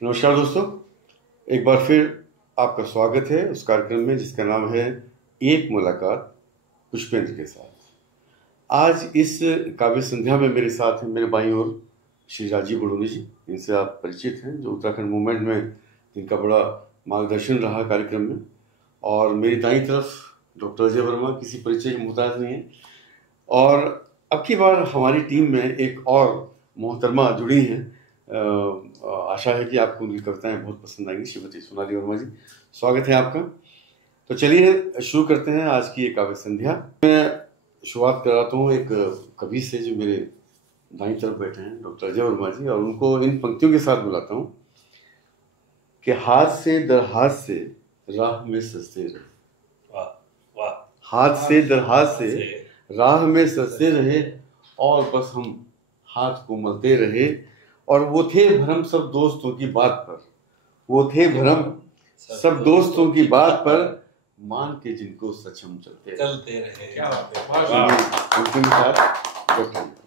नमस्कार दोस्तों, एक बार फिर आपका स्वागत है उस कार्यक्रम में जिसका नाम है एक मुलाकात पुष्पेंद्र के साथ। आज इस काव्य संध्या में मेरे साथ हैं मेरे बाईं ओर श्री राजीव बड़ोनी जी। इनसे आप परिचित हैं, जो उत्तराखंड मूवमेंट में जिनका बड़ा मार्गदर्शन रहा कार्यक्रम में। और मेरी दाईं तरफ डॉक्टर अजय वर्मा, किसी परिचय की मोहताज नहीं है। और अब की बार हमारी टीम में एक और मोहतरमा जुड़ी हैं। आशा है कि आपको उनकी कविताएं बहुत पसंद आएंगी। श्रीमती सोनाली वर्मा जी, स्वागत है आपका। तो चलिए शुरू करते हैं आज की एक काव्य संध्या। मैं शुरुआत कराता हूँ एक कवि से जो मेरे दाईं तरफ बैठे हैं, डॉक्टर अजय वर्मा जी, और उनको इन पंक्तियों के साथ बुलाता हूँ कि हाथ से दर हाथ से राह में सजते रहे। वाह वाह। हाथ से दर हाथ से राह में सजते रहे और बस हम हाथ को मलते रहे। और वो थे भरम सब दोस्तों की बात पर, वो थे भरम सब दोस्तों की बात पर, मान के जिनको सच हम चलते रहे। क्या बात है, उनके साथ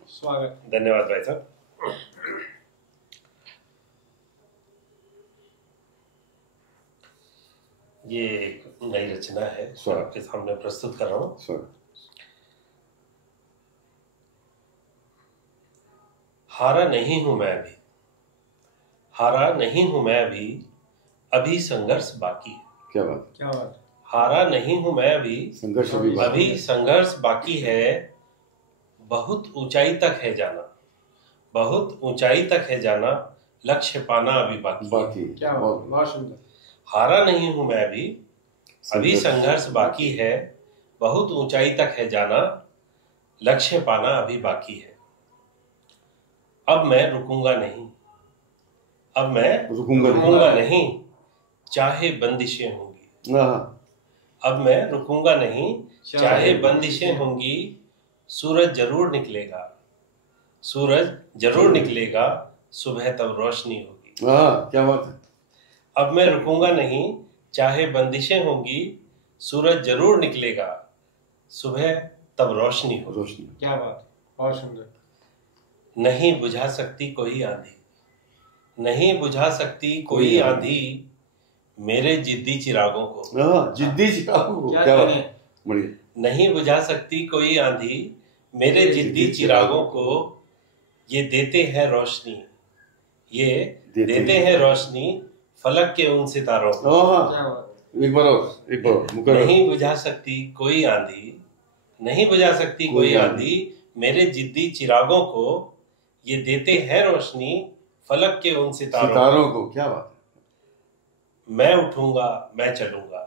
स्वागत। धन्यवाद भाई साहब। ये एक नई रचना है, आपके सामने प्रस्तुत कर रहा हूँ। हारा नहीं हूं मैं अभी, हारा नहीं हूं मैं अभी, अभी संघर्ष बाकी है। क्या बात, क्या बात। हारा नहीं हूं मैं अभी, संघर्ष अभी संघर्ष बाकी है। बहुत ऊंचाई तक है जाना, बहुत ऊंचाई तक है जाना, लक्ष्य पाना अभी बाकी। क्या बहुत सुंदर। हारा नहीं हूं मैं अभी संघर्ष बाकी है। बहुत ऊंचाई तक है जाना, लक्ष्य पाना अभी बाकी है। अब मैं रुकूंगा नहीं, अब मैं रुकूंगा नहीं, चाहे बंदिशें होंगी। अब मैं रुकूंगा नहीं, चाहे बंदिशें होंगी। सूरज जरूर निकलेगा, सूरज जरूर निकलेगा, सुबह तब रोशनी होगी। क्या बात है। अब मैं रुकूंगा नहीं, चाहे बंदिशें होंगी। सूरज जरूर निकलेगा, सुबह तब रोशनी होगी। क्या बात, बहुत सुंदर। नहीं बुझा सकती कोई आंधी, नहीं बुझा सकती कोई आंधी, मेरे जिद्दी चिरागों को। जिद्दी चिरागों को, क्या बात है। नहीं बुझा सकती कोई आंधी, मेरे जिद्दी चिरागों को। ये देते हैं रोशनी, ये देते हैं रोशनी, फलक के उन सितारों को। एक बार नहीं बुझा सकती कोई आंधी, नहीं बुझा सकती कोई आंधी, मेरे जिद्दी चिरागों को। ये देते हैं रोशनी, फलक के उन सितारों को। क्या बात है। मैं उठूंगा मैं चलूंगा,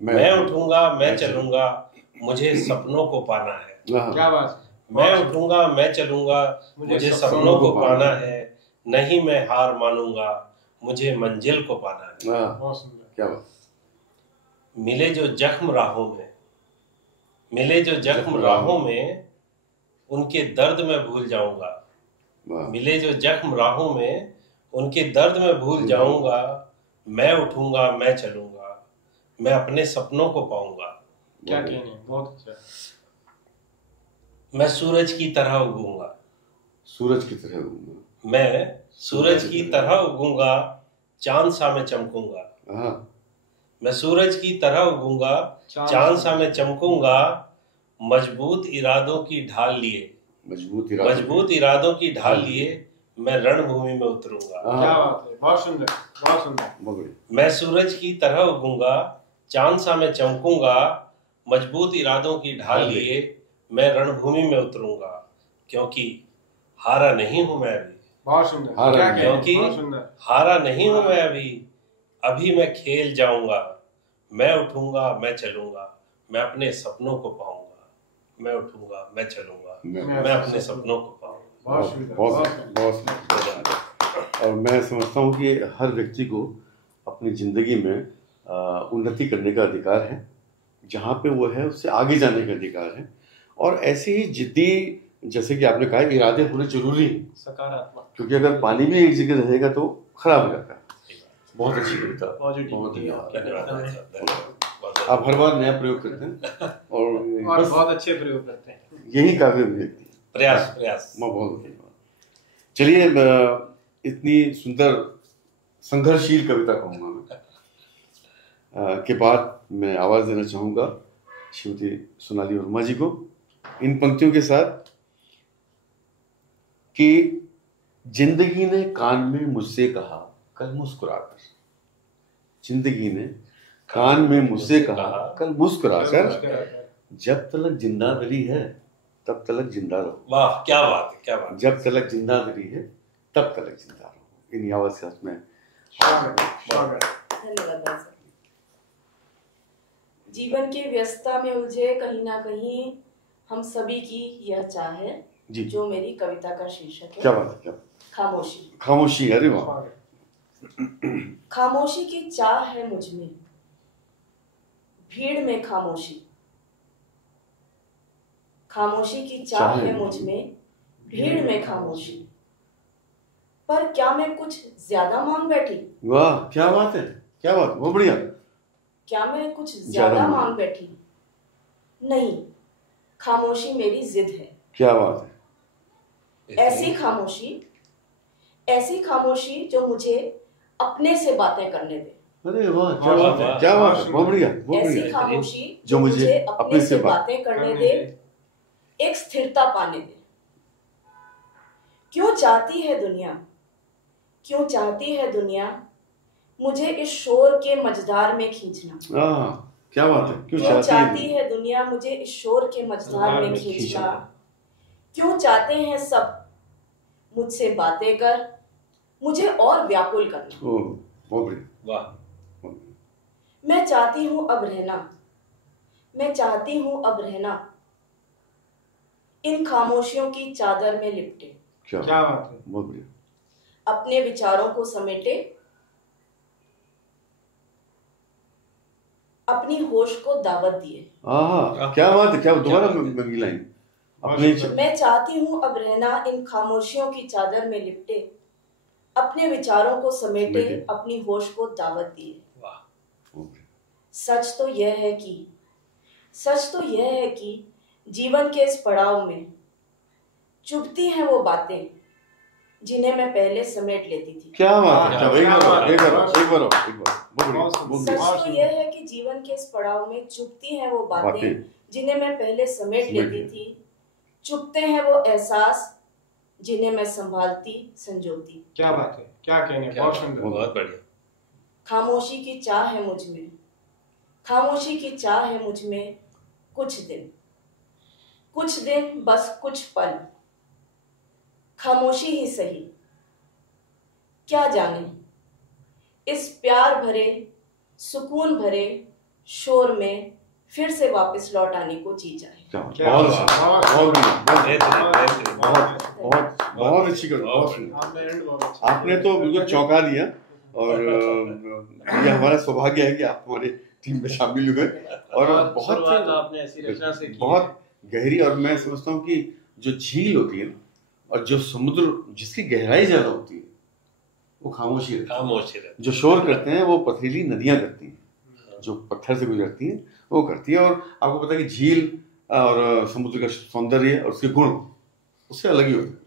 मैं उठूंगा मैं चलूंगा, मुझे सपनों को पाना है। क्या बात। मैं उठूंगा मैं चलूंगा, मुझे सपनों को पाना है। नहीं मैं हार मानूंगा, मुझे मंजिल को पाना है। क्या बात। मिले जो जख्म राहों में, मिले जो जख्म राहों में, उनके दर्द में भूल जाऊंगा। मिले जो जख्म राहों में, उनके दर्द में भूल जाऊंगा। मैं उठूंगा मैं चलूंगा, मैं अपने सपनों को पाऊंगा। क्या कहने, बहुत अच्छा। मैं सूरज की तरह उगूंगा, सूरज की तरह उगूंगा, मैं सूरज की तरह उगूंगा, चांद सा मैं चमकूंगा। मैं सूरज की तरह उगूंगा, चांद सा मैं चमकूंगा। मजबूत इरादों की ढाल लिए, मजबूत इरादों की ढाल लिए, मैं रणभूमि में उतरूंगा। क्या बात है, बहुत सुंदर, बहुत सुंदर। मैं सूरज की तरह उगूंगा, चांद सा मैं चमकूंगा। मजबूत इरादों की ढाल लिए, मैं रणभूमि में उतरूंगा। क्योंकि हारा नहीं हूं मैं अभी, बहुत सुंदर। क्योंकि हारा नहीं हूं मैं अभी मैं खेल जाऊंगा। मैं उठूंगा मैं चलूंगा, मैं अपने सपनों को पाऊंगा। मैं उठूंगा मैं चलूंगा, मैं अपने सपनों को पाऊंगा। बहुत। और मैं समझता हूँ कि हर व्यक्ति को अपनी जिंदगी में उन्नति करने का अधिकार है। जहाँ पे वो है उससे आगे जाने का अधिकार है। और ऐसे ही जिद्दी, जैसे कि आपने कहा, इरादे होने जरूरी हैं, सकारात्मक। क्योंकि अगर पानी भी एक जगह रहेगा तो खराब हो जाता है। बहुत अच्छी कविता, बहुत धन्यवाद। आप हर बार नया प्रयोग करते हैं और बहुत अच्छे प्रयोग करते हैं। यही काव्य अभिव्यक्ति, प्रयास। बहुत धन्यवाद। चलिए, इतनी सुंदर संघर्षशील कविता कहूँगा मैं। के बाद मैं आवाज़ देना चाहूँगा श्रीमती सोनाली वर्मा जी को इन पंक्तियों के साथ कि जिंदगी ने कान में मुझसे कहा कल मुस्कुराकर, जिंदगी ने कान में मुझसे कहा कल मुस्कुराकर, जब तलक जिंदा दिली है तब तलक जिंदा रहो। वाह, क्या बात है, क्या बात है। जब तलक जिंदा दिली है तब तलक जिंदा रहो। इन आवाज के साथ में धन्यवाद भाई साहब। जीवन के व्यस्तता में उलझे कहीं ना कहीं हम सभी की यह चाह है जी, जो मेरी कविता का शीर्षक है। क्या बात है, क्या खामोशी। खामोशी, अरे वाह। खामोशी की चाह है मुझ में, भीड़ में खामोशी। खामोशी की चाह है मुझ में, भीड़ में खामोशी। पर क्या मैं कुछ ज्यादा मांग बैठी? वाह, क्या बात है, क्या बात, बहुत बढ़िया। क्या मैं कुछ ज्यादा मांग बैठी? नहीं, खामोशी मेरी जिद है। क्या बात है। ऐसी खामोशी जो मुझे अपने से बातें करने दे। अरे वाह, क्या बात है, क्या बात है, बहुत बढ़िया, बहुत बढ़िया। ऐसी खामोशी जो मुझे अपने से बातें करने दे, एक स्थिरता पाने दे। क्यों चाहती है दुनिया मुझे इस शोर के मझधार में खींचना? क्या बात है। क्यों चाहती है दुनिया मुझे इस शोर के मझधार में खींचना? क्यों चाहते हैं सब मुझसे बातें कर, मुझे और व्याकुल करना? बहुत बढ़िया, वाह। मैं चाहती हूँ अब रहना इन खामोशियों की चादर में लिपटे। क्या बात है, बहुत बढ़िया। अपने विचारों को समेटे, अपनी होश को दावत दिए। क्या बात है, क्या, दोबारा मंगी लाइन। मैं चाहती हूँ अब रहना इन खामोशियों की चादर में लिपटे, अपने विचारों को समेटे, अपनी होश को दावत दिए। सच तो यह है कि जीवन के इस पड़ाव में चुभती हैं वो बातें जिन्हें मैं पहले समेट लेती थी। क्या बात है, एक बार। सच तो यह है कि जीवन के इस पड़ाव में चुभती हैं वो बातें जिन्हें मैं पहले समेट लेती थी, चुभते हैं वो एहसास जिन्हें मैं संभालती संजोती। क्या बात है, क्या कहने, बहुत सुंदर, बहुत बढ़िया। खामोशी की चाह है मुझ में, कुछ दिन बस कुछ पल, खामोशी ही सही। क्या जाने इस प्यार भरे सुकून भरे शोर में फिर से वापस लौट आने को जी जाए। बहुत अच्छी कर, आपने तो बिल्कुल चौंका दिया। और ये हमारा सौभाग्य है कि आप हमारे टीम में शामिल हुए और आपने ऐसी रचना से बहुत गहरी। और मैं समझता हूँ कि जो झील होती है और जो समुद्र जिसकी गहराई ज्यादा होती है वो खामोशी रहती है। जो शोर करते हैं वो पथरीली नदियां करती हैं, जो पत्थर से गुजरती हैं वो करती है। और आपको पता है कि झील और समुद्र का सौंदर्य और उसके गुण उससे अलग ही होते हैं।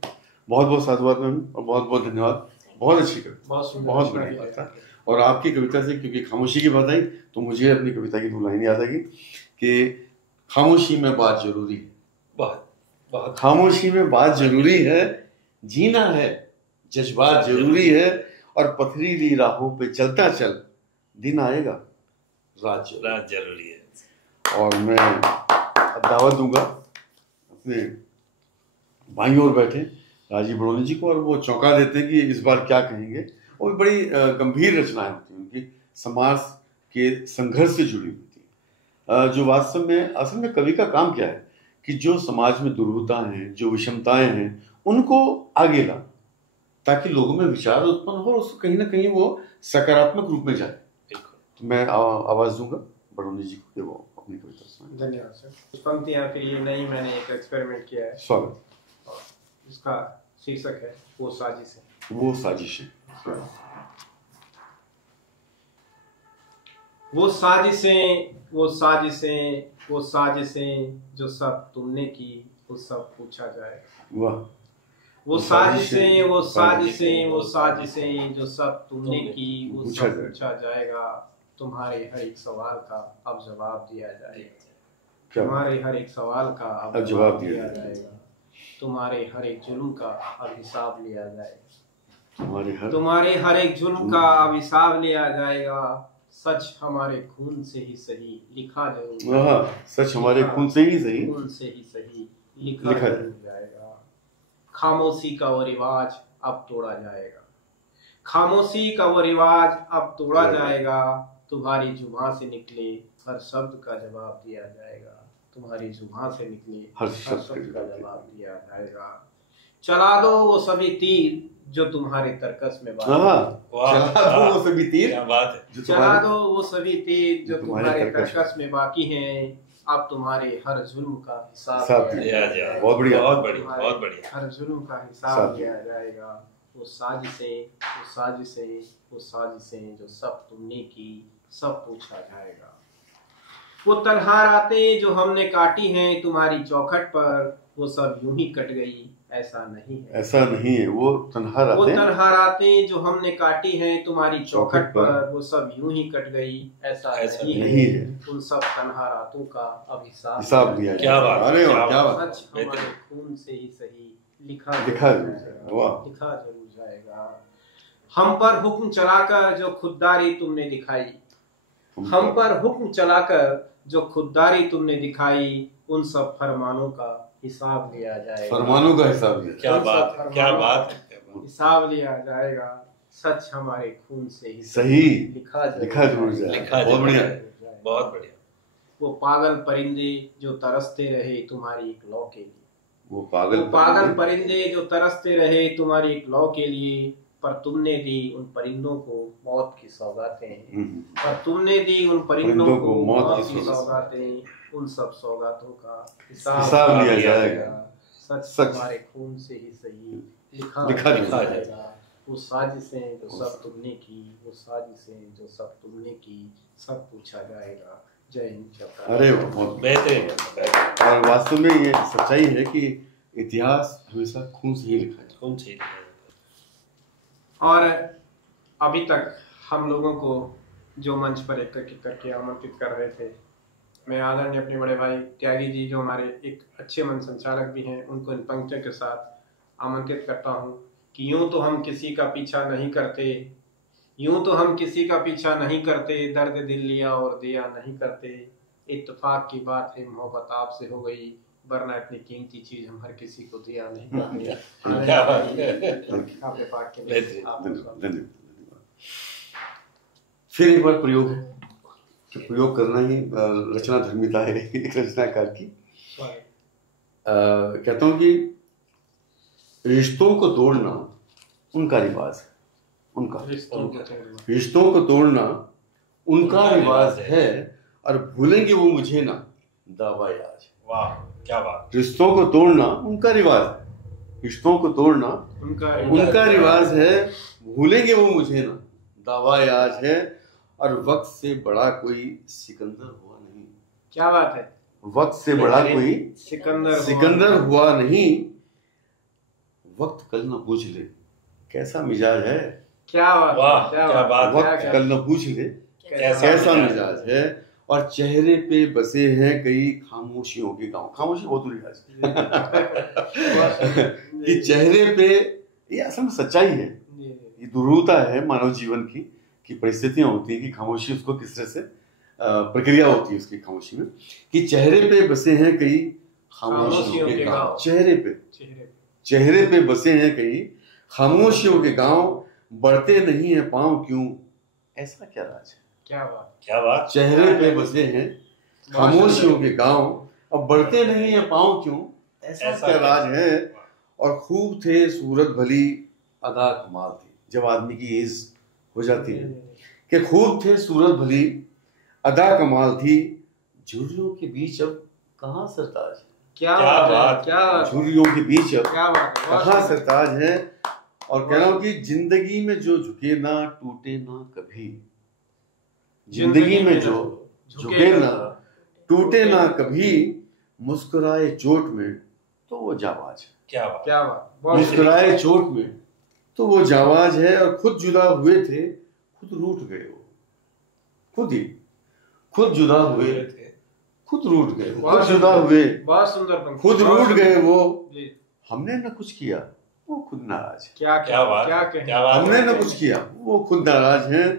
बहुत बहुत साधुवाद मैम और बहुत बहुत धन्यवाद। बहुत अच्छी कविता, बहुत बढ़िया कविता। और आपकी कविता से क्योंकि खामोशी की बात आई तो मुझे अपनी कविता की दो लाइन याद आ गई कि खामोशी में बात जरूरी है, बहुत खामोशी में बात जरूरी है, जीना है जज्बात जरूरी है, और पथरीली राहों पे चलता चल दिन आएगा रात जरूरी है। और मैं अब दावत दूंगा अपने बाईं ओर बैठे राजीव बड़ोनी जी को, और वो चौंका देते हैं कि इस बार क्या कहेंगे। वो भी बड़ी गंभीर रचनाएं होती हैं उनकी, समाज के संघर्ष से जुड़ी हुई थी। जो वास्तव में असल में कवि का काम क्या है कि जो समाज में दुर्बलता हैं, जो विषमताएं हैं, उनको आगे ला ताकि लोगों में विचार उत्पन्न हो और उसको कहीं ना कहीं वो सकारात्मक रूप में जाए। तो मैं आवाज दूंगा बड़ोनी जी को कि वो अपनी कविता सुनाएं। धन्यवाद सर। कुछ पंक्तियां फिर ये नहीं, मैंने एक एक्सपेरिमेंट किया है। स्वागत। इसका शीर्षक है वो साजिशें। वो साजिशें। वो साजिशें, वो साजिशें, वो साजिशें जो सब तुमने की वो सब पूछा जाए। वाह। वो साजिशें वो साजिशें वो साजिशें जो सब तुमने की वो सब पूछा जाएगा। तुम्हारे हर एक सवाल का अब जवाब दिया जाएगा। तुम्हारे हर एक सवाल का अब जवाब दिया जाएगा। तुम्हारे हर एक जुल्म का अब हिसाब लिया जाएगा। तुम्हारे हर एक जुल्म का अब हिसाब लिया जाएगा। सच हमारे खून से ही सही लिखा जरूर। सच हमारे खून से ही सही लिखा जरूर जाएगा। खामोशी का वो रिवाज अब तोड़ा जाएगा। खामोशी का वो रिवाज अब तोड़ा जाएगा। तुम्हारी जुबान से निकले हर शब्द का जवाब दिया जाएगा। तुम्हारी जुबान से निकले हर शब्द का जवाब दिया जाएगा। चला दो वो सभी तीर जो तुम्हारे तर्कस में बाकी चला दो वो सभी तीर चला दो वो सभी तीर जो तुम्हारे तर्कस में बाकी हैं। अब तुम्हारे हर जुल्म का हिसाब लिया जाएगा। बहुत बढ़िया, बहुत बढ़िया, बहुत बढ़िया। हर जुल्म का हिसाब लिया जाएगा। वो साजिशें वो साजिशें वो साजिशें जो सब तुमने की सब पूछा जाएगा। वो तन्हा रातें जो हमने काटी हैं तुम्हारी चौखट पर वो सब यूं ही कट गई। ऐसा नहीं है वो तन्हा रातें जो हमने काटी हैं तुम्हारी चौखट पर वो सब यूं ही कट गई। ऐसा नहीं है। उन सब तन्हा रातों का अब हिसाब दिया। क्या बात, क्या बात। सच हमारे खून से ही सही लिखा जरूर जाएगा। हम पर हुक्म चलाकर जो खुददारी तुमने दिखाई। हम पर हुक्म चलाकर जो खुददारी तुमने दिखाई। उन सब फरमानों का हिसाब लिया जाएगा। फरमानों का हिसाब लिया। क्या बात है। हिसाब लिया जाएगा। सच हमारे खून से ही सही लिखा जरूर जाएगा। बहुत बढ़िया, बहुत बढ़िया। वो पागल परिंदे जो तरसते रहे तुम्हारी एक लौ के लिए। वो पागल परिंदे जो तरसते रहे तुम्हारी एक लौ के लिए। पर तुमने दी उन परिंदों को मौत की सौगातें। पर तुमने दी उन परिंदों को मौत की सौगातें। उन सब सौगातों का हिसाब लिया जाएगा। सच हमारे खून से ही सही लिखा जाएगा। वो साजिशें जो सब तुमने की वो साजिशें जो सब तुमने की सब पूछा जाएगा। जय हिंद। अरे बहुत बेहतरीन। और वास्तव में ये सच्चाई है कि इतिहास हमेशा खून से ही लिखा है। खून से। और अभी तक हम लोगों को जो मंच पर एक करके आमंत्रित कर रहे थे, मैं आदरणीय अपने बड़े भाई त्यागी जी जो हमारे एक अच्छे मंच संचालक भी हैं, उनको इन पंक्तियों के साथ आमंत्रित करता हूं कि यूं तो हम किसी का पीछा नहीं करते। यूं तो हम किसी का पीछा नहीं करते। दर्द दिल लिया और दिया नहीं करते। इत्तेफाक की बात है मोहब्बत आपसे हो गई। वरना इतनी कीमती चीज हम हर किसी को दिया नहीं करते। फिर एक बार प्रयोग है कि प्रयोग करना ही रचना धर्मिता है एक रचनाकार की। कहता हूं कि रिश्तों को तोड़ना उनका रिवाज है। उनका रिश्तों को तोड़ना उनका रिवाज है और भूलेंगे वो मुझे ना दावा याद। वाह, क्या बात। रिश्तों को तोड़ना उनका रिवाज है। रिश्तों को तोड़ना उनका रिवाज है। भूलेंगे वो मुझे ना दावा याद है। और वक्त से बड़ा कोई सिकंदर हुआ नहीं। क्या बात है। वक्त से बड़ा कोई सिकंदर हुआ नहीं। वक्त कल न पूछ ले कैसा मिजाज है। क्या बात, क्या बात। वक्त कल न पूछ ले कैसा मिजाज है। और चेहरे पे बसे हैं कई खामोशियों के गांव। खामोशी बहुत बुरी कि चेहरे पे, ये असल में सच्चाई है, ये दुरूहता है मानव जीवन की कि परिस्थितियां होती हैं कि खामोशी उसको किस तरह से प्रक्रिया होती है उसकी खामोशी में कि चेहरे पे बसे हैं कई खामोशियों के गांव। चेहरे पे बसे हैं कई खामोशियों के गांव। बढ़ते नहीं है पांव क्यों ऐसा क्या राज है। क्या बात। चेहरे पे बसे हैं खामोशियों के गांव। अब बढ़ते नहीं है पांव क्यों ऐसा क्या राज है। और खूब थे सूरत भली अदा कमाल थी। जब आदमी की एज हो जाती है कि खूब थे सूरत भली अदा कमाल थी। झुर्रियों के बीच अब कहाँ सरताज है। क्या बात। झुर्रियों के बीच अब कहाँ सरताज है। और कह रहा हूं कि जिंदगी में जो झुके ना टूटे ना कभी। जिंदगी में जो झुके ना टूटे ना कभी। मुस्कुराए चोट में तो वो जाबाज है। क्या बात। मुस्कुराए चोट में, तो वो जाबाज है। और खुद जुदा हुए थे, खुद रूठ गए वो, खुद जुदा हुए थे, खुद रूठ गए, खुद जुदा हुए, बहुत सुंदर, खुद रूठ गए वो, हमने न कुछ किया वो खुद नाराज। क्या बात, हमने न कुछ किया वो खुद नाराज हैं।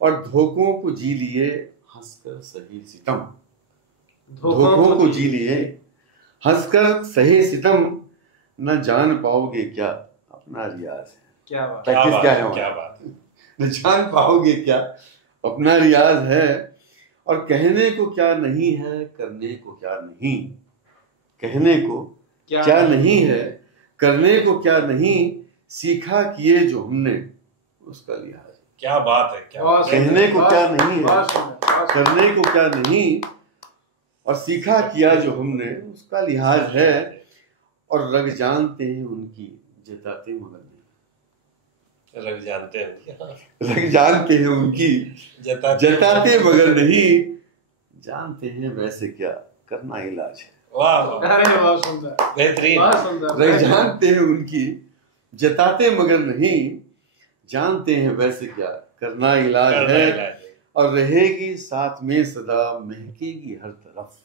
और धोखों को जी लिए हंसकर सही सितम, धोखों को जी लिए हंसकर सही सितम, न जान पाओगे क्या अपना रियाज है। क्या बात, क्या बात, न जान पाओगे क्या अपना रियाज है। और कहने को क्या नहीं है, करने को क्या नहीं, कहने को क्या नहीं है, करने को क्या नहीं, सीखा किए जो हमने उसका लिहाज। क्या बात है, क्या कहने को क्या नहीं है, करने को क्या नहीं, और सीखा किया जो हमने उसका लिहाज है। और रग जानते हैं उनकी, जताते मगर नहीं, रग जानते हैं उनकी, जताते मगर नहीं, जानते हैं वैसे क्या करना इलाज है। वाह, अरे बहुत सुंदर, बेहतरीन। रग जानते हैं उनकी, जताते मगर नहीं, जानते हैं वैसे क्या करना इलाज है। और रहेगी साथ में सदा, महकेगी हर तरफ,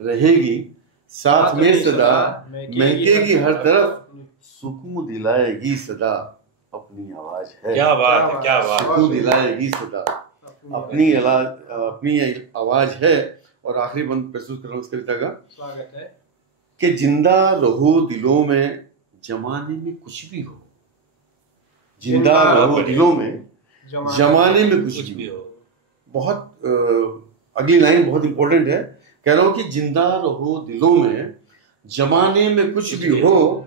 रहेगी साथ में सदा, महकेगी हर तरफ, सुकून दिलाएगी सदा अपनी आवाज है। क्या बात है, क्या बात, सुकून दिलाएगी सदा अपनी आवाज है। और आखिरी बंद प्रस्तुत कर रहा हूँ इस कविता का। स्वागत है। कि जिंदा रहो दिलों में, जमाने में कुछ भी हो, जिंदा रहो दिलों में, जमाने में कुछ भी हो। बहुत अगली लाइन बहुत इंपॉर्टेंट है। कह रहा हूं कि जिंदा रहो दिलों में, जमाने में कुछ भी हो,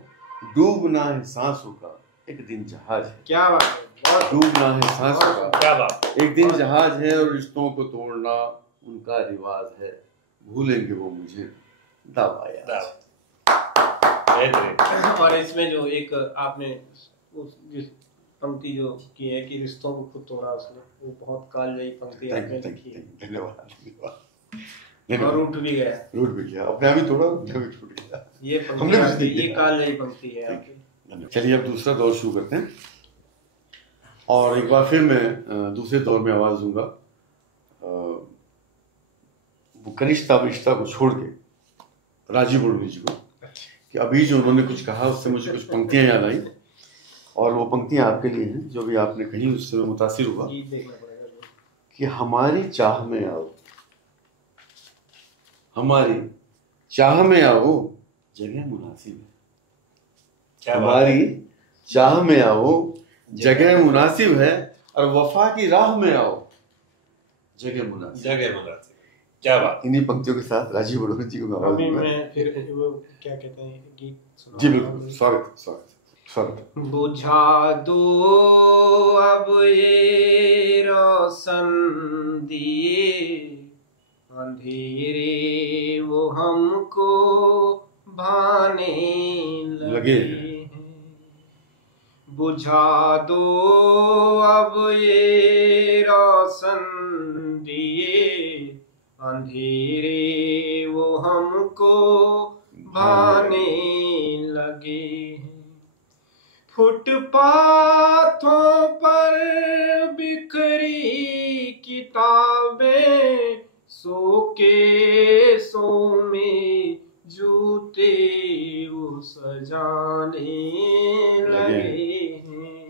डूबना है सांसों का एक दिन जहाज है। क्या बात है, डूबना है सांसों का क्या बात, एक दिन जहाज है। और रिश्तों को तोड़ना उनका रिवाज है, भूलेंगे वो मुझे दावा याद। और इसमें जो एक आपने जिस पंक्ति जो की है कि रिश्तों को खुद तोड़ा उसने, वो बहुत कालजयी पंक्ति आपने लिखी है। धन्यवाद। और रूठ भी गया, अपने आप ही तोड़ा, अपने आप ही टूट गया। ये पंक्ति, ये कालजयी पंक्ति है आपकी। चलिए अब दूसरा दौर शुरू करते हैं। और एक बार फिर मैं दूसरे दौर में आवाज दूंगा। वो कनिष्ठा विष्ठा को छोड़ के राजीव बड़ोनी जी को, कि अभी जो उन्होंने कुछ कहा उससे मुझे कुछ पंक्तियां याद आई। और वो पंक्तियां आपके लिए हैं, जो भी आपने कही उससे मैं मुतासिर हुआ। कि हमारी चाह में आओ, हमारी चाह में आओ, जगह मुनासिब है। हमारी चाह में आओ, जगह मुनासिब है। और वफा की राह में आओ, जगह मुनासिब। क्या बात। इन्हीं पंक्तियों के साथ राजीव बड़ोनी जी को आवाज दूंगा। मैं फिर वो क्या कहते हैं गीत सुना। जी बिल्कुल, स्वागत। बुझा दो अब ये रोशन दिए, अंधेरे वो हमको भाने लगे हैं। बुझा दो अब ये रोशन दिए, अंधेरे वो हमको भाने लगे हैं। फुटपाथों पर बिखरी किताबें, सो के सो में जूते वो सजाने लगे हैं।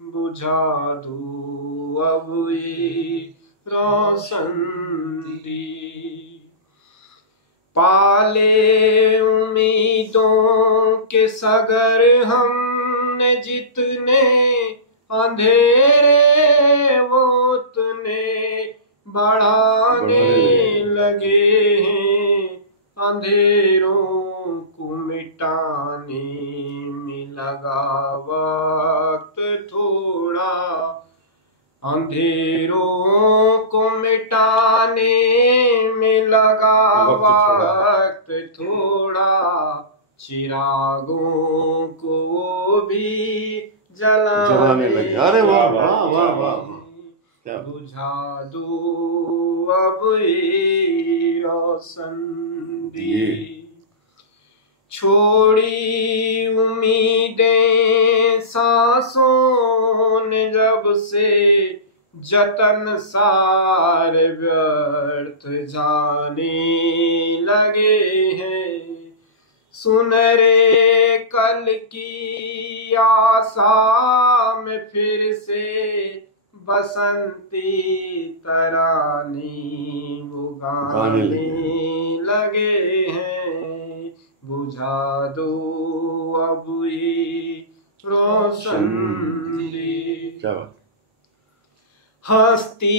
बुझा दो अब ये रोशन दी, पाले उम्मीदों के सगर हमने जितने, अंधेरे वो उतने बढ़ाने लगे हैं। अंधेरों को मिटाने में लगा वक्त थोड़ा, अंधेरों को मिटाने में लगा वक्त थोड़ा, चिरागों को भी जलाने लगे। अरे वाह वाह वाह वाह। बुझा दो अब ये रोशन दिए, छोड़ी उम्मीदें सांसों ने जब से, जतन सारे व्यर्थ जाने लगे हैं। सुनहरे कल की आशा में फिर से बसंती तराने वो गाने लगे हैं। बुझा दो अब ये रोशन दी। हंसती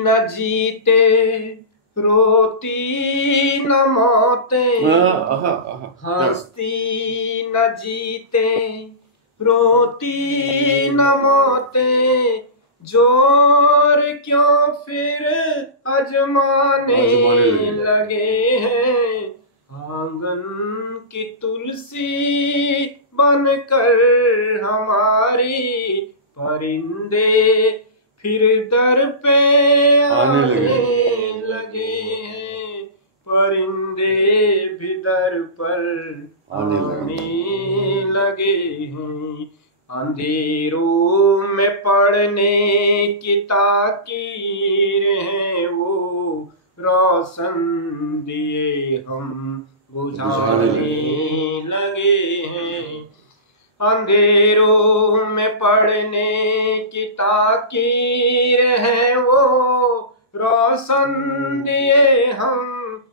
न जीते रोती न मौतें, हंसती न जीते रोती न मौतें, जोर क्यों फिर अजमाने लगे हैं। आंगन की तुलसी बनकर हमारी, परिंदे फिर दर पे आने लगे हैं। परिंदे भी दर पर आने लगे हैं। अंधेरों में पड़ने की ताकीर है वो, रोशन दिए हम बुझाने लगे हैं। अंधेरों में पड़ने की ताकीर है वो, रोशन दिए हम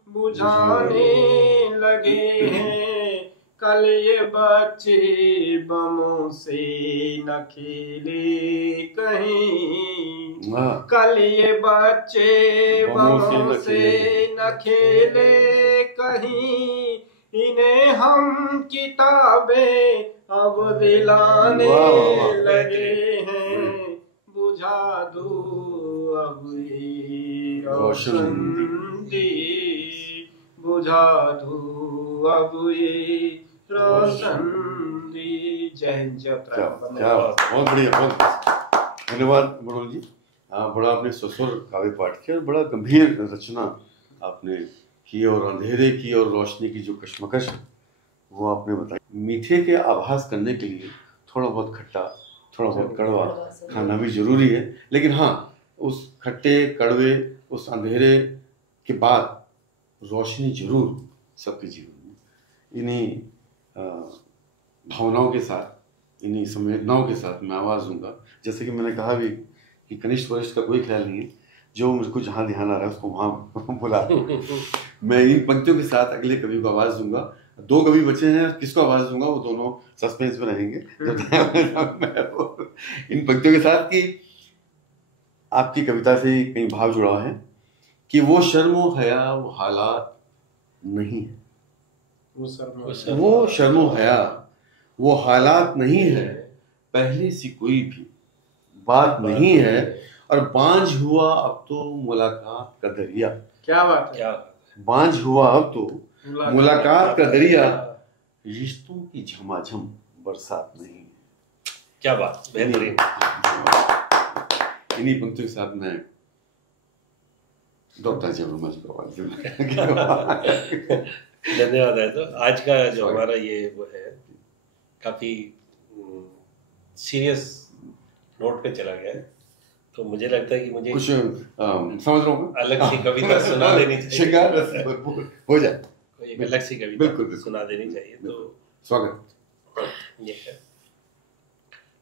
बुझाने लगे हैं। कल ये बच्चे बमों से न खेले कहीं, कल ये बच्चे बमों से न खेले कहीं, इन्हें हम किताबें अब दिलाने लगे हैं। बुझा दो अब ये रोशन दी, बुझा दो अब ये रोशन दी। जय हिंद, जय उत्तराखंड। बहुत बढ़िया, बहुत धन्यवाद मनोज जी। बड़ा आपने ससुर काव्य पाठ किया और बड़ा गंभीर रचना आपने की, और अंधेरे की और रोशनी की जो कश्मकश है वो आपने बताई। मीठे के आभास करने के लिए थोड़ा बहुत खट्टा, थोड़ा बहुत कड़वा खाना भी जरूरी है, लेकिन हाँ, उस खट्टे कड़वे, उस अंधेरे के बाद रोशनी जरूर सबके जीवन में। इन्हीं भावनाओं के साथ, इन्हीं संवेदनाओं के साथ मैं आवाज़ दूंगा। जैसे कि मैंने कहा भी कि कनिष्ठ वरिष्ठ का कोई ख्याल नहीं है, जो मुझको जहाँ ध्यान आ रहा है उसको वहाँ बुला मैं इन पंक्तियों के साथ अगले कवि को आवाज़ दूंगा। दो कवि बचे हैं, किसको आवाज़ दूंगा वो दोनों सस्पेंस में रहेंगे इन पंक्तियों के साथ कि आपकी कविता से कई भाव जुड़ा है कि वो शर्म व हया वो हालात नहीं है, वो शर्म व हया वो हालात नहीं है, पहले सी कोई भी बात नहीं है, और बांझ हुआ अब तो मुलाकात का दरिया। क्या बात है, बांझ हुआ अब तो मुलाकात का दरिया, रिश्तों की झमाझम बरसात नहीं। क्या बात, बेहतरीन। इन्हीं पंक्तियों के साथ मैं डॉक्टर जबरुमा जी को धन्यवाद है। तो आज का जो हमारा ये वो है काफी सीरियस नोट पे चला गया है, तो मुझे लगता है कि मुझे कुछ समझ रहा हूँ अलग सी कविता सुना देनी चाहिए, हो जाए कोई एक अलग सी कविता बिल्कुल सुना देनी चाहिए। तो स्वागत ये है,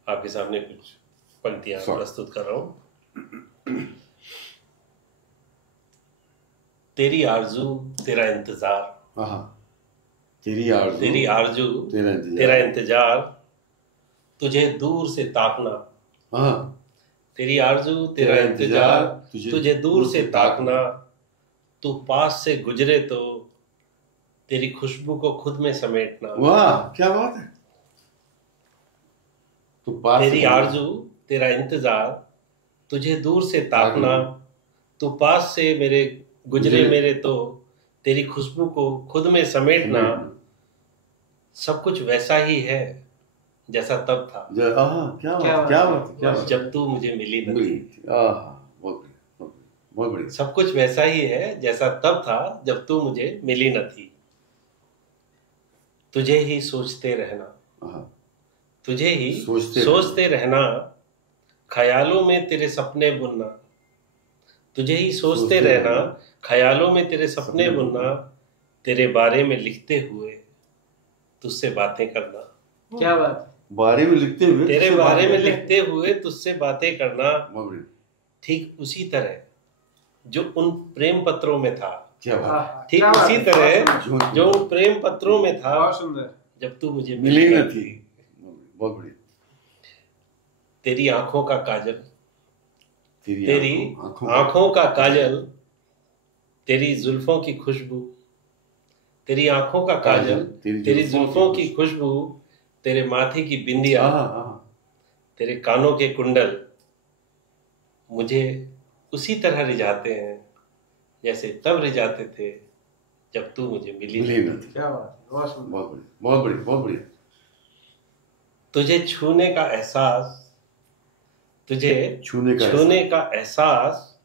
आपके सामने कुछ पंक्तियां प्रस्तुत कर रहा हूँ। तेरी आरजू तेरा इंतजार, तेरी आरजू तेरा इंतजार, तुझे दूर से ताकना। तेरी आरजू तेरा इंतजार, तुझे दूर से ताकना, तू पास से गुजरे तो तेरी खुशबू को खुद में समेटना। वाह क्या बात है। तेरी आरजू तेरा इंतजार, तुझे दूर से ताकना, तू पास से मेरे गुजरे मेरे तो तेरी खुशबू को खुद में समेटना। सब कुछ वैसा ही है जैसा तब था, क्या जब तू मुझे मिली न थी। बहुत बढ़िया। सब कुछ वैसा ही है जैसा तब था जब तू मुझे मिली न थी। तुझे ही सोचते रहना, हाँ, तुझे ही सोचते रहना, ख्यालों में तेरे सपने बुनना, तुझे ही सोचते रहना, ख्यालों में तेरे सपने बुनना, तेरे बारे में लिखते हुए तुझसे बातें करना। क्या बात, बारे में लिखते हुए, तेरे बारे में लिखते हुए तुझसे बातें करना, ठीक उसी तरह जो उन प्रेम पत्रों में था। क्या बात, ठीक उसी तरह जो उन प्रेम पत्रों में था, बहुत सुंदर, जब तू मुझे मिली न थी। बहुत बढ़िया। तेरी आंखों का काजल, तेरी आंखों का काजल, तेरी जुल्फों की खुशबू, तेरी आंखों का काजल, तेरी जुल्फों की खुशबू, तेरे माथे की बिंदिया, तेरे कानों के कुंडल मुझे उसी तरह रिझाते हैं जैसे तब रिझाते थे जब तू मुझे मिली न थी। क्या बात, बहुत सुंदर, बहुत बढ़िया, बहुत बढ़िया, बहुत बढ़िया। तुझे छूने का एहसास, तुझे छूने का एहसास,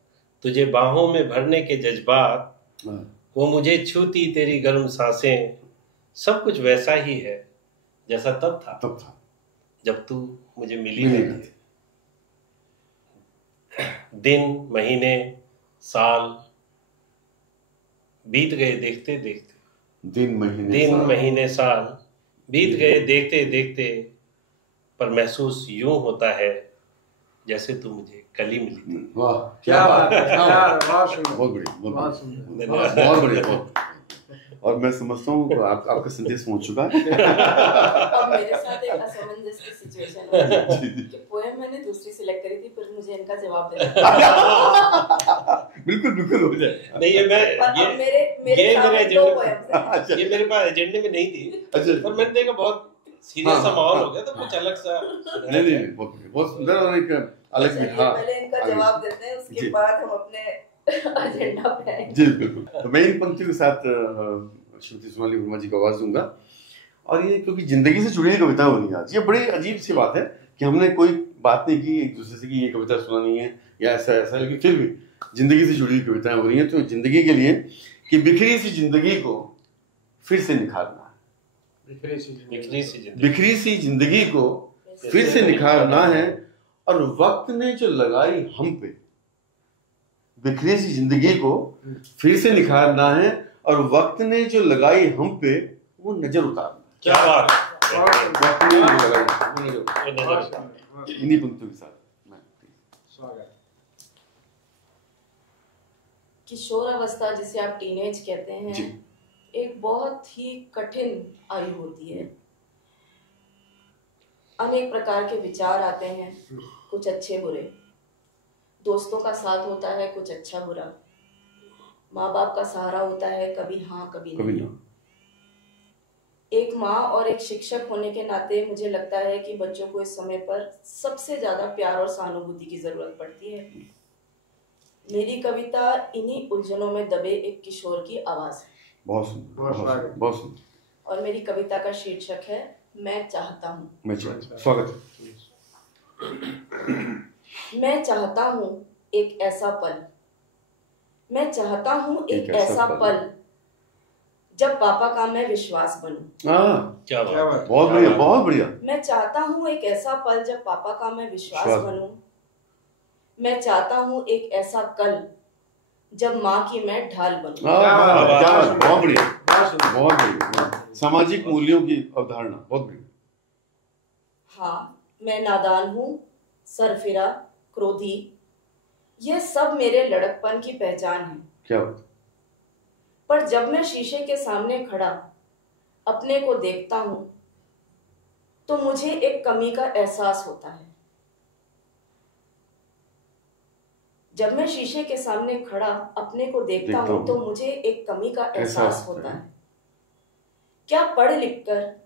तुझे बाहों में भरने के जज्बात, वो मुझे छूती तेरी गर्म सांसें, सब कुछ वैसा ही है जैसा तब था जब तू मुझे मिली न थी। दिन महीने साल बीत गए देखते देखते, दिन महीने साल बीत गए देखते देखते, पर महसूस यूं होता है जैसे तू मुझे कल ही मिली थी। वाह, क्या बात है, बहुत सुंदर, बहुत बढ़िया, बहुत बढ़िया। और मैं समझता हूँ आपका संदेश पहुंच चुका है। अब मेरे साथ एक असमंजस की सिचुएशन है कि पोएम मैंने दूसरी सिलेक्ट करी थी, फिर मुझे इनका जवाब देना बिल्कुल हो जाए। नहीं, ये मेरे पास एजेंडे में नहीं थी। अच्छा, पर मैंने देखा बहुत सीरियस सा माहौल हो गया तो कुछ अलग सा। नहीं, बहुत सुंदर और एक अलग मिठास। पहले इनका जवाब देते हैं, उसके बाद हम अपने एजेंडा पे आएंगे। जी बिल्कुल। तो मैं इन पंक्तियों के साथ श्रीमती सोनाली वर्मा जी को आवाज दूंगा। और ये क्योंकि जिंदगी से जुड़ी हुई कविता हो रही है आज, ये बड़ी अजीब सी बात है कि हमने कोई बात नहीं की एक दूसरे से कि ये कविता सुनानी है या ऐसा, लेकिन फिर भी जिंदगी से जुड़ी हुई कविताएं हो रही हैं। तो जिंदगी के लिए कि बिखरी सी जिंदगी को फिर से निखारना है, बिखरी सी जिंदगी को फिर से निखारना है, और वक्त ने जो लगाई हम पे, बिखरी सी जिंदगी को फिर से निखारना है, और वक्त ने जो लगाई हम पे वो नजर उतारना। क्या बात, वक्त ने जो लगाई वो नजर उतारना। इन्हीं पंक्तियों के साथ स्वागत। किशोर अवस्था, जिसे आप टीनेज कहते हैं, एक बहुत ही कठिन आयु होती है। अनेक प्रकार के विचार आते हैं, कुछ अच्छे बुरे, दोस्तों का साथ होता है, कुछ अच्छा बुरा, माँ बाप का सहारा होता है, कभी हाँ कभी नहीं। एक माँ और एक शिक्षक होने के नाते मुझे लगता है कि बच्चों को इस समय पर सबसे ज्यादा प्यार और सहानुभूति की जरूरत पड़ती है। मेरी कविता इन्हीं उलझनों में दबे एक किशोर की आवाज है। बहुत सुंदर। और मेरी कविता का शीर्षक है मैं चाहता हूँ। स्वागत। मैं चाहता हूँ एक ऐसा पल, मैं चाहता हूँ एक ऐसा पल जब पापा का मैं विश्वास बनूं। क्या बात, बहुत बढ़िया, बहुत बढ़िया। मैं चाहता हूँ एक ऐसा पल जब पापा का मैं विश्वास बनूं। मैं चाहता हूँ एक ऐसा कल जब माँ की मैं ढाल बनूं। बहुत बढ़िया, बहुत बढ़िया। सामाजिक मूल्यों की अवधारणा, बहुत बढ़िया। हाँ, मैं नादान हूँ, सरफिरा, क्रोधी, ये सब मेरे लड़कपन की पहचान है। क्या बात। पर जब मैं शीशे के सामने खड़ा अपने को देखता हूँ तो मुझे एक कमी का एहसास होता है। जब मैं शीशे के सामने खड़ा अपने को देखता हूँ तो मुझे एक कमी का एहसास होता है। क्या पढ़ लिख कर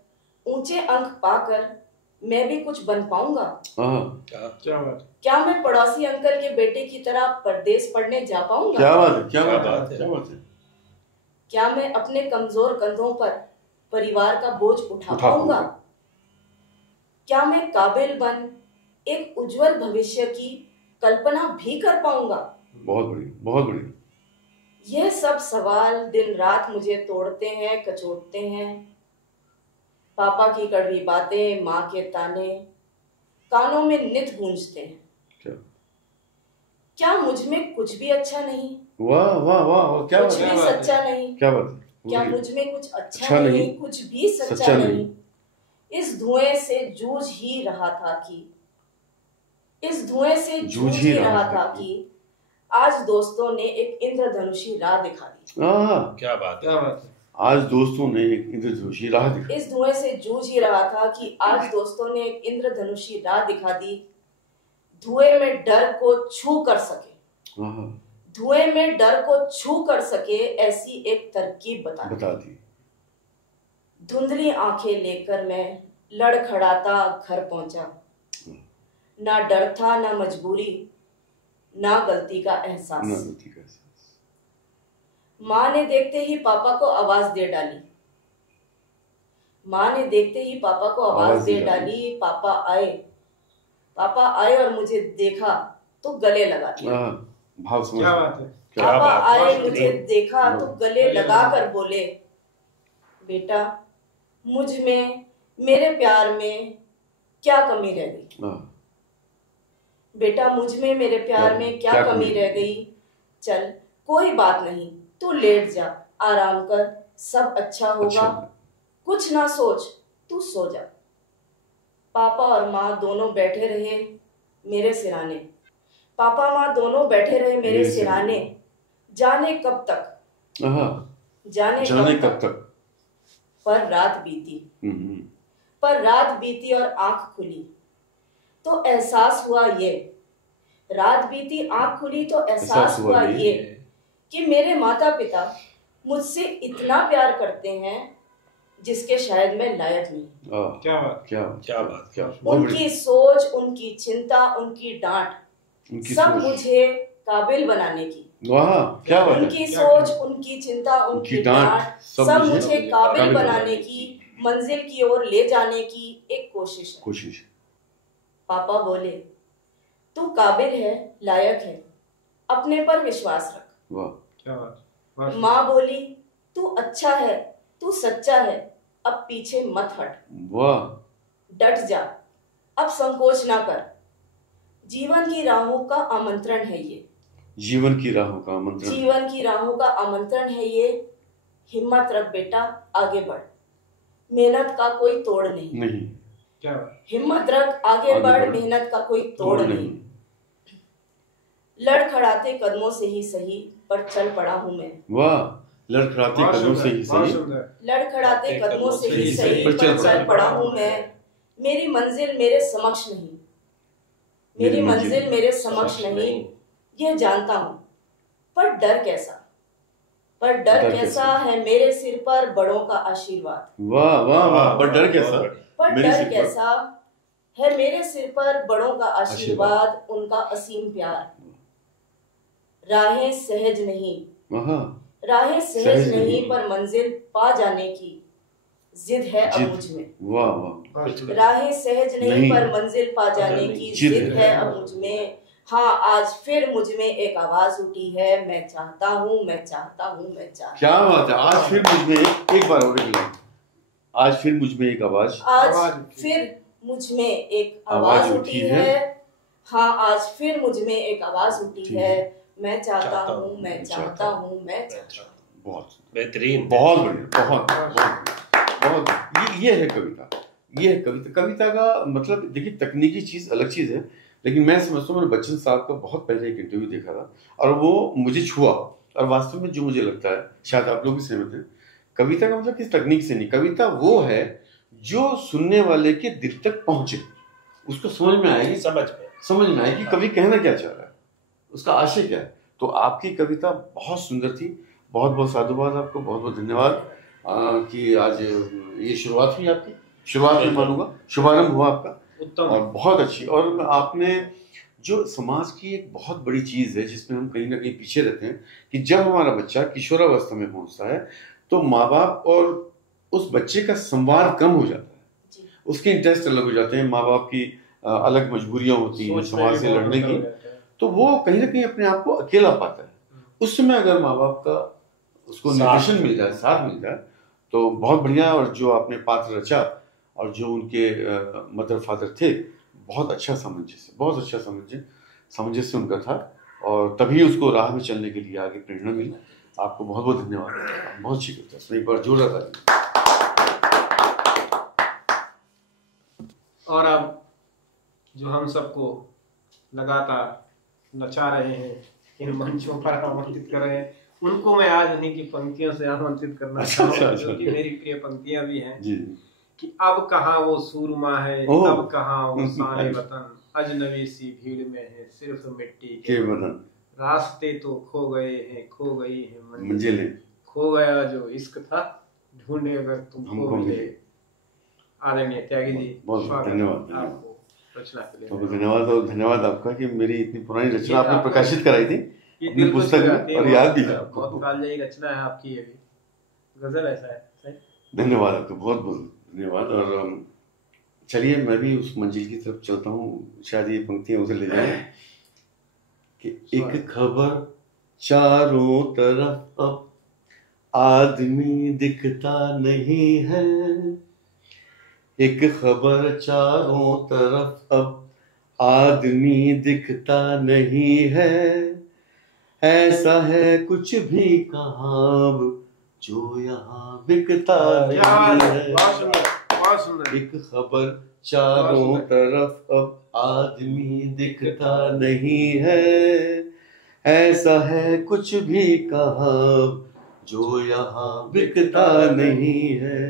ऊंचे अंक पाकर मैं भी कुछ बन पाऊंगा? क्या मैं पड़ोसी अंकल के बेटे की तरह परदेश पढ़ने जा पाऊंगा? क्या बात है। क्या मैं अपने कमजोर कंधों पर परिवार का बोझ उठा पाऊंगा? क्या मैं काबिल बन एक उज्जवल भविष्य की कल्पना भी कर पाऊंगा? बहुत बढ़िया, बहुत बढ़िया। यह सब सवाल दिन रात मुझे तोड़ते हैं, कचोटते हैं। पापा की कड़वी बातें, माँ के ताने कानों में नित गूंजते हैं। क्या मुझ में कुछ भी अच्छा नहीं? वाह वाह वाह, क्या कुछ भी सच्चा नहीं? क्या बात है? क्या मुझ में कुछ अच्छा नहीं, कुछ भी सच्चा नहीं? इस धुएं से जूझ ही रहा था कि आज दोस्तों ने एक इंद्रधनुषी राह दिखा दी। क्या बात है। आज दोस्तों ने एक इंद्रधनुषी राह दिखा। इस धुएं से जूझ ही रहा था कि आज दोस्तों ने एक इंद्रधनुषी राह दिखा दी। धुएं में डर को छू कर सके ऐसी एक तरकीब बता दी। धुंधली आंखें लेकर मैं लड़खड़ाता घर पहुंचा। ना डर था, ना मजबूरी, ना गलती का एहसास। माँ ने देखते ही पापा को आवाज दे डाली। पापा आए और मुझे देखा तो गले लगा दिया। पापा आए, मुझे देखा तो गले लगा कर बोले, बेटा मुझ में, मेरे प्यार में क्या कमी रह गई? बेटा मुझ में, मेरे प्यार में क्या कमी रह गई? चल कोई बात नहीं, तू लेट जा, आराम कर, सब अच्छा होगा। कुछ ना सोच, तू सो जा। पापा और माँ दोनों बैठे रहे मेरे सिराने। जाने कब तक पर रात बीती और आंख खुली तो एहसास हुआ ये कि मेरे माता पिता मुझसे इतना प्यार करते हैं जिसके शायद मैं लायक नहीं। क्या बात। उनकी सोच, उनकी चिंता, उनकी डांट सब मुझे काबिल बनाने की। उनकी सोच, उनकी चिंता, उनकी डांट सब मुझे काबिल बनाने की, मंजिल की ओर ले जाने की एक कोशिश। पापा बोले, तू काबिल है, लायक है, अपने पर विश्वास रख। माँ बोली, तू अच्छा है, तू सच्चा है, अब पीछे मत हट, डट जा, अब संकोच ना कर। जीवन की राहों का आमंत्रण है ये। हिम्मत रख बेटा, आगे बढ़, मेहनत का कोई तोड़ नहीं। हिम्मत रख, आगे बढ़, मेहनत का कोई तोड़ नहीं। लड़खड़ाते कदमों से ही सही पर चल पड़ा हूँ मैं। लड़खड़ाते कदमों से ही सही पर चल पड़ा हूँ मैं। मेरी मंजिल मेरे समक्ष नहीं, यह जानता हूँ, पर डर कैसा है मेरे सिर पर बड़ों का आशीर्वाद। पर डर कैसा है मेरे सिर पर बड़ों का आशीर्वाद, उनका असीम प्यार। राहें सहज नहीं पर मंजिल पा जाने की जिद है अब मुझ में। राहें सहज नहीं पर मंजिल पा जाने की जिद है अब मुझ में। हाँ, आज फिर मुझ में एक आवाज उठी है, मैं चाहता हूँ। क्या बात है। आज फिर मुझ में एक बार और आज फिर मुझ में एक आवाज उठी है। हाँ, आज फिर मुझ में एक आवाज उठी है, मैं चाहता हूँ। बहुत बेहतरीन, बहुत बढ़िया, बहुत। ये है कविता का मतलब। देखिए, तकनीकी चीज अलग चीज है, लेकिन मैं समझता हूँ, मैंने बच्चन साहब का बहुत पहले एक इंटरव्यू देखा था और वो मुझे छुआ, और वास्तव में जो मुझे लगता है, शायद आप लोग भी सहमत हैं, कविता का मतलब किस तकनीक से नहीं, कविता वो है जो सुनने वाले के दिल तक पहुंचे, उसको समझ में आएगी, समझ में आएगी कवि कहना क्या चाह रहा है, उसका आशय क्या है। तो आपकी कविता बहुत सुंदर थी। बहुत बहुत साधुवाद आपको, बहुत बहुत धन्यवाद कि आज ये शुरुआत हुई आपकी, शुरुआत में मानूंगा, शुभारंभ हुआ आपका, उत्तम और बहुत अच्छी। और आपने जो समाज की एक बहुत बड़ी चीज़ है जिसमें हम कहीं ना कहीं पीछे रहते हैं, कि जब हमारा बच्चा किशोरावस्था में पहुंचता है तो माँ बाप और उस बच्चे का संवाद कम हो जाता है, उसके इंटरेस्ट अलग हो जाते हैं, माँ बाप की अलग मजबूरियां होती हैं समाज से लड़ने की, तो वो कहीं ना कहीं अपने आप को अकेला पाता है। उस समय अगर माँ बाप का उसको निर्देशन मिल जाए, साथ मिल जाए, तो बहुत बढ़िया। और जो आपने पात्र रचा और जो उनके मदर फादर थे, बहुत अच्छा सामंजस्य उनका था, और तभी उसको राह में चलने के लिए आगे प्रेरणा मिली। आपको बहुत बहुत धन्यवाद, बहुत अच्छी करता है। एक बार जोरदार ताली। और अब जो हम सबको लगातार नचा रहे हैं, इन मंचों पर आमंत्रित कर रहे हैं, उनको मैं आज उन्हीं की पंक्तियों से आमंत्रित करना चाहूँगा, जो कि मेरी प्रिय पंक्तियां भी हैं जी। कि अब कहाँ वो सूरमा है, अब कहाँ वो सारे वतन, अजनबी सी भीड़ में है सिर्फ मिट्टी के बदन, रास्ते तो खो गए हैं, खो गई है मंजिलें, खो गया जो इश्क था, ढूंढे अगर तुमको मिले। आदरणीय त्यागी जी, बहुत धन्यवाद आपको रचना के लिए। तो धन्यवाद, और धन्यवाद आपका कि मेरी इतनी पुरानी रचना आपने प्रकाशित कराई थी अपनी पुस्तक में, और याद भी बहुत कालजयी रचना है आपकी, ये भी गजल ऐसा है। धन्यवाद आपका, बहुत बहुत धन्यवाद। और चलिए मैं भी उस मंजिल की तरफ चलता हूँ, शायद ये पंक्तियां उधर ले जाए कि एक खबर चारों तरफ अब आदमी दिखता नहीं है, एक खबर चारों तरफ अब आदमी दिखता नहीं है, ऐसा है कुछ भी कहाँ अब जो यहाँ बिकता नहीं है। एक खबर चारों तरफ अब आदमी दिखता नहीं है, ऐसा है कुछ भी कहाँ जो यहाँ बिकता नहीं है।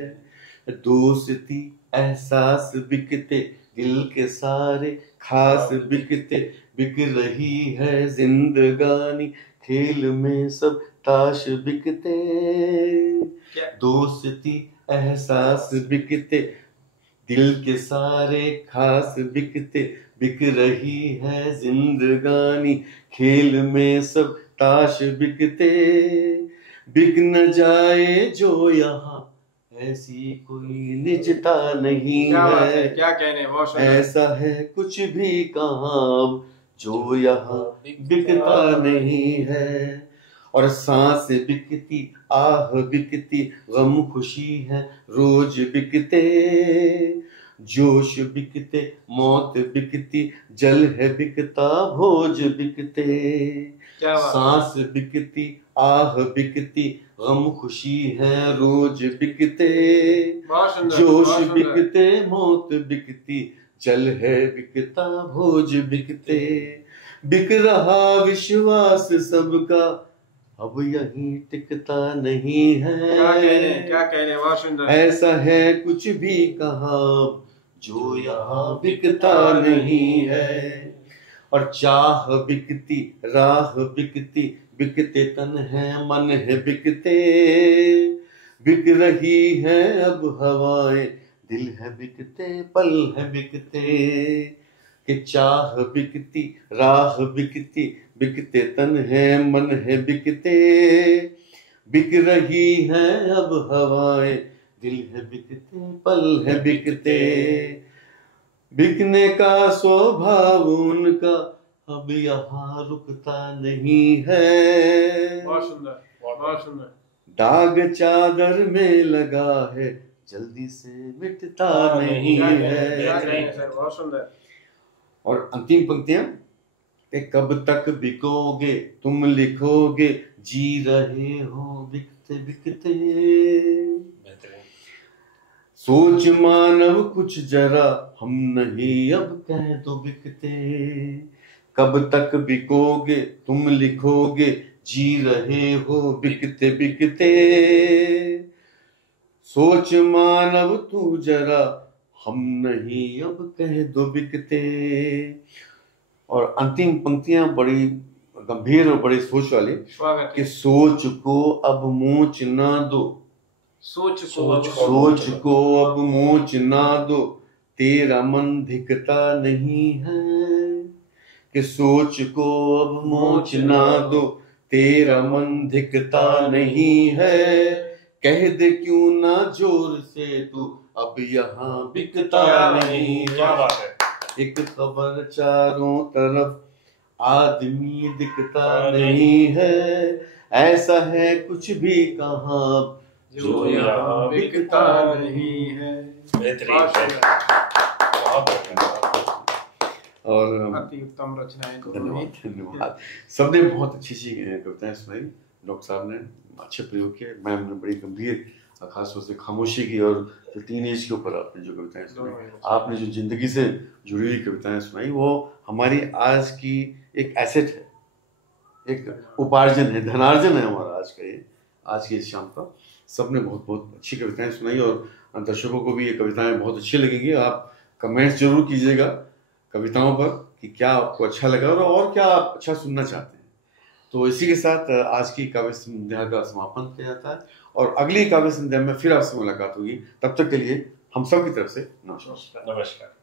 दोस्ती एहसास बिकते, दिल के सारे खास बिकते, बिक रही है जिंदगानी, खेल में सब ताश बिकते। दोस्ती एहसास बिकते, दिल के सारे खास बिकते, बिक रही है जिंदगानी, खेल में सब ताश बिकते। बिक न जाए जो यहाँ ऐसी कोई निजता नहीं है, क्या कहने, ऐसा है कुछ भी कहाँ जो यहाँ बिकता नहीं है। और सांस बिकती, आह बिकती, गम खुशी है रोज बिकते, जोश बिकते, मौत बिकती, जल है बिकता, भोज बिकते। सांस बिकती, आह बिकती, गम खुशी है रोज बिकते, जोश बिकते, मौत बिकती, जल है बिकता, भोज बिकते। बिक रहा विश्वास सबका अब यहीं टिकता नहीं है, क्या कह रहे, ऐसा है कुछ भी कहाँ जो यहाँ बिकता नहीं है। और चाह बिकती, राह बिकती, बिकते तन है मन है बिकते, बिक रही है अब हवाएं, दिल है बिकते, पल है बिकते। कि चाह बिकती, राह बिकती, बिकते तन है मन है बिकते, बिक रही है अब हवाएं, दिल है बिकते, पल है बिकते। बिकने का स्वभाव उनका अब यहाँ रुकता नहीं है। बहुत सुंदर, बहुत सुंदर। दाग चादर में लगा है, जल्दी से मिटता नहीं है। बहुत सुंदर। और अंतिम पंक्तियां, कब तक बिकोगे तुम लिखोगे, जी रहे हो बिकते बिकते। सोच मानव कुछ जरा, हम नहीं अब कह दो बिकते। कब तक बिकोगे तुम लिखोगे, जी रहे हो बिकते बिकते। सोच मानव तू जरा, हम नहीं अब कह दो बिकते। और अंतिम पंक्तियां बड़ी गंभीर और बड़ी सोच वाली, कि सोच को अब मोच ना दो, सोच को अब मोच ना दो, तेरा मन धिकता नहीं है। कि सोच को अब मोच ना दो, तेरा मन धिकता नहीं है। कह दे क्यों ना जोर से तू, अब यहाँ बिकता नहीं। क्या बात है। एक खबर चारों तरफ आदमी दिखता नहीं है, ऐसा है कुछ भी कहाँ जो यहाँ बिकता नहीं है। बेहतरीन, बहुत और अति उत्तम रचनाएं। धन्यवाद धन्यवाद। सबने बहुत अच्छी अच्छी कविताएं सुनाई, डॉक्टर साहब ने अच्छे प्रयोग किए, मैम ने बड़ी गंभीर खासतौर से खामोशी की और जो टीनेज के ऊपर आपने जो कविताएं सुनाई, आपने जो जिंदगी से जुड़ी हुई कविताएं सुनाई, वो हमारी आज की एक एसेट है, एक उपार्जन है, धनार्जन है हमारा आज का, ये आज की इस शाम का। सबने बहुत बहुत अच्छी कविताएं सुनाई और दर्शकों को भी ये कविताएं बहुत अच्छी लगेंगी। आप कमेंट्स जरूर कीजिएगा कविताओं पर कि क्या आपको अच्छा लगा और क्या आप अच्छा सुनना चाहते हैं। तो इसी के साथ आज की काव्य संध्या का समापन किया जाता है और अगली काव्य संध्या में फिर आपसे मुलाकात होगी। तब तक के लिए हम सब की तरफ से नमस्कार। नमस्कार।